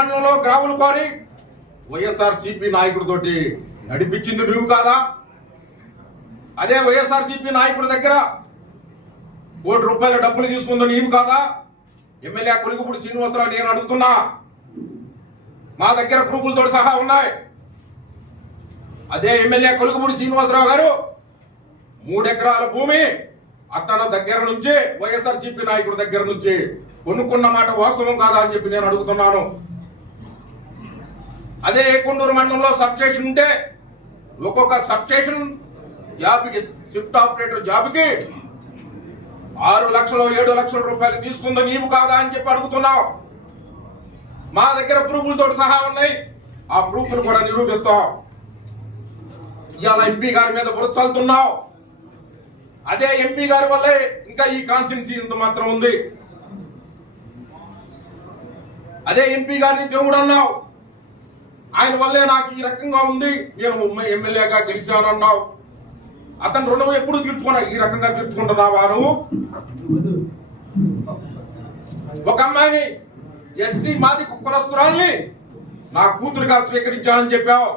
మండలంలో గ్రావులు కోరి వైఎస్ఆర్సీపీ నాయకుడితోటి నడిపించింది నువ్వు కాదా? అదే వైఎస్ఆర్సీపీ నాయకుడి దగ్గర ₹1 కోటి డబ్బులు తీసుకుందో నీవు కాదా? ఎమ్మెల్యే కొలుగుపూడి శ్రీనివాసరావు నేను అడుగుతున్నా, మా దగ్గర ప్రూఫ్లతో సహా ఉన్నాయి. అదే ఎమ్మెల్యే కొలుగుపూడి శ్రీనివాసరావు గారు 3 ఎకరాల భూమి అతని దగ్గర నుంచి వైఎస్ఆర్సీపీ నాయకుడి దగ్గర నుంచి కొనుక్కున్న మాట వాస్తవం కాదా అని చెప్పి నేను అడుగుతున్నాను. అదే కొండూరు మండలంలో సబ్స్టేషన్ ఉంటే ఒక్కొక్క సబ్స్టేషన్ జాబ్కి షిఫ్ట్ ఆపరేటర్ జాబ్కి 6 లక్షలు 7 లక్షల రూపాయలు తీసుకుందో నీవు కాదా అని చెప్పి అడుగుతున్నావు. మా దగ్గర ప్రూఫ్లతో సహా ఉన్నాయి, ఆ ప్రూఫ్లు కూడా నిరూపిస్తాం. ఇవాళ ఎంపీ గారి మీద బురద చల్లుతున్నావు. అదే ఎంపీ గారి వల్లే ఇంకా ఈ కాన్స్టిట్యున్సీ ఇంత మాత్రం ఉంది. అదే ఎంపీ గారిని దేవుడు అన్నావు, ఆయన వల్లే నాకు ఈ రకంగా ఉంది, నేను ఎమ్మెల్యేగా గెలిచానన్నావు. అతను రుణం ఎప్పుడు తీర్చుకున్నా ఈ రకంగా తీర్చుకుంటున్నావా నువ్వు? ఒక అమ్మాయిని ఎస్సీ మాది కులస్తురాల్ని నా కూతురుగా స్వీకరించానని చెప్పావు,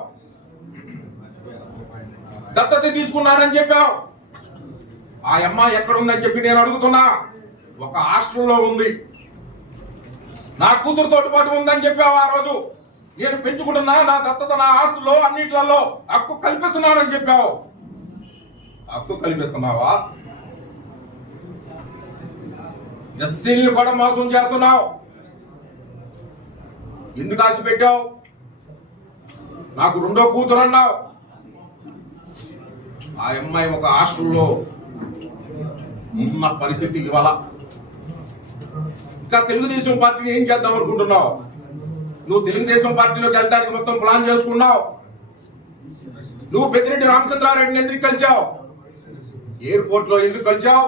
దత్తత తీసుకున్నానని చెప్పావు. ఆ అమ్మాయి ఎక్కడుందని చెప్పి నేను అడుగుతున్నా. ఒక హాస్టల్లో ఉంది, నా కూతురుతో పాటు ఉందని చెప్పావు. ఆ రోజు నేను పెంచుకుంటున్నా, నా దత్తత నా ఆస్తుల్లో అన్నిట్లలో హక్కు కల్పిస్తున్నానని చెప్పావు. హక్కు కల్పిస్తున్నావా? ఎస్సీని కూడా మోసం చేస్తున్నావు. ఎందుకు ఆశ పెట్టావు? నాకు 2వ కూతురు అన్నావు. ఆ అమ్మాయి ఒక హాస్టల్లో ఉన్న పరిస్థితి ఇవాళ. ఇంకా తెలుగుదేశం పార్టీ ఏం చేద్దాం అనుకుంటున్నావు? నువ్వు తెలుగుదేశం పార్టీలోకి వెళ్ళడానికి మొత్తం ప్లాన్ చేసుకున్నావు. నువ్వు పెద్దిరెడ్డి రామచంద్రారెడ్డిని ఎందుకు కలిచావు? ఎయిర్పోర్ట్ లో ఎందుకు కలిచావు?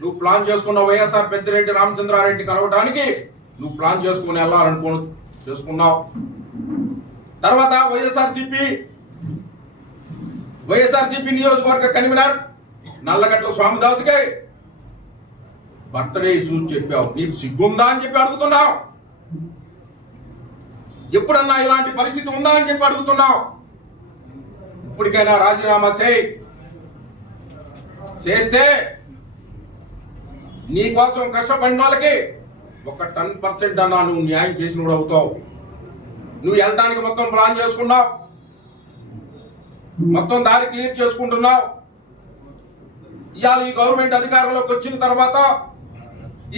నువ్వు ప్లాన్ చేసుకున్నావు. వైఎస్ఆర్ పెద్దిరెడ్డి రామచంద్రారెడ్డి కలవడానికి నువ్వు ప్లాన్ చేసుకుని చేసుకున్నావు. తర్వాత వైఎస్ఆర్సీపీ నియోజకవర్గ కన్వీనర్ నల్లగట్ల స్వామిదాసుకి బర్త్డే ఇష్యూస్ చెప్పావు. నీకు సిగ్గుందా అని చెప్పి అడుగుతున్నావు. ఎప్పుడన్నా ఇలాంటి పరిస్థితి ఉందా అని చెప్పి అడుగుతున్నావు. ఇప్పటికైనా రాజీనామా చేస్తే నీ కోసం కష్టపడిన వాళ్ళకి ఒక 10% అన్నా నువ్వు న్యాయం చేసిన కూడా అవుతావు. నువ్వు వెళ్ళడానికి మొత్తం ప్లాన్ చేసుకున్నావు, మొత్తం దారి క్లియర్ చేసుకుంటున్నావు. ఇవాళ ఈ గవర్నమెంట్ అధికారంలోకి వచ్చిన తర్వాత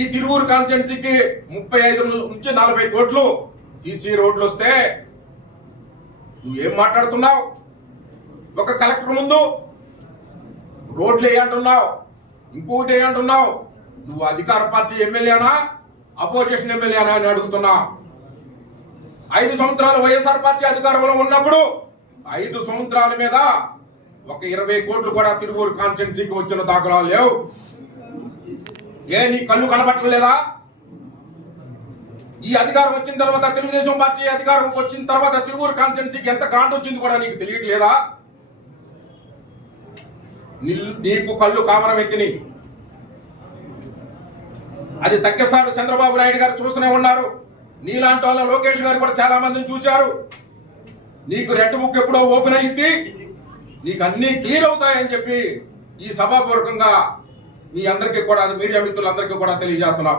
ఈ తిరువూరు కాన్స్టిట్యున్సీకి 35 నుంచి 40 కోట్లు సీసీ రోడ్లు వస్తే నువ్వేం మాట్లాడుతున్నావు? ఒక కలెక్టర్ ముందు రోడ్లు వేయంటున్నావు, ఇంకొకటి వేయంటున్నావు. నువ్వు అధికార పార్టీ ఎమ్మెల్యేనా అపోజిషన్ ఎమ్మెల్యేనా అని అడుగుతున్నా. 5 సంవత్సరాలు వైఎస్ఆర్ పార్టీ అధికారంలో ఉన్నప్పుడు 5 సంవత్సరాల మీద ఒక 20 కోట్లు కూడా తిరువూరు కాన్స్టిట్యున్సీకి వచ్చిన దాఖలాలు లేవు. ఏ నీ కళ్ళు కనబట్టలేదా? ఈ అధికారం వచ్చిన తర్వాత తెలుగుదేశం పార్టీ అధికారం వచ్చిన తర్వాత తిరువూరు కాన్స్టిట్యున్సీకి ఎంత గ్రాంట్ వచ్చింది కూడా నీకు తెలియట్లేదా? నీకు కళ్ళు కామరం ఎక్కినాయి. అది తగ్గసాడు చంద్రబాబు నాయుడు గారు చూస్తూనే ఉన్నారు. నీలాంటి వాళ్ళ లోకేష్ గారు కూడా చాలా మందిని చూశారు. నీకు రెడ్ బుక్ ఎప్పుడో ఓపెన్ అయ్యింది, నీకు అన్ని క్లియర్ అవుతాయని చెప్పి ఈ సభాపూర్వకంగా మీ అందరికీ కూడా, మీడియా మిత్రులందరికీ కూడా తెలియజేస్తున్నాం.